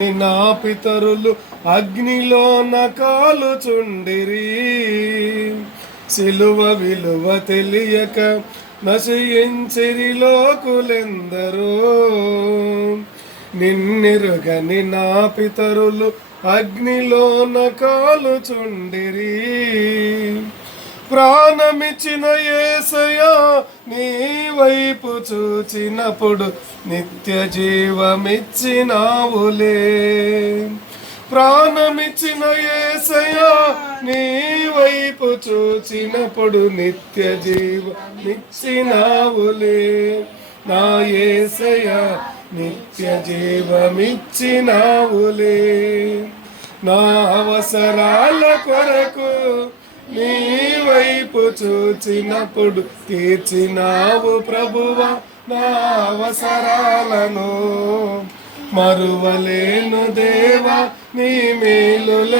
నా పితరులు అగ్నిలోన కాలుచుండిరి, సిలువ విలువ తెలియక నశయించిరి లోకులెందరో. నిన్నెరుగని నా పితరులు అగ్నిలోన కాలుచుండిరి, ప్రాణమిచ్చిన యేసయ్యా నీ వైపు చూచినప్పుడు నిత్య జీవమిచ్చినావులే. ప్రాణమిచ్చిన యేసయ్యా నీ వైపు చూచినప్పుడు నిత్య జీవమిచ్చినావులే. నా యేసయ్యా నిత్య జీవమిచ్చినావులే. నా అవసరాల కొరకు నీ వైపు చూచినప్పుడు తీర్చినావు ప్రభువా నా అవసరాలను. మరువలేను దేవా నీ మేలుల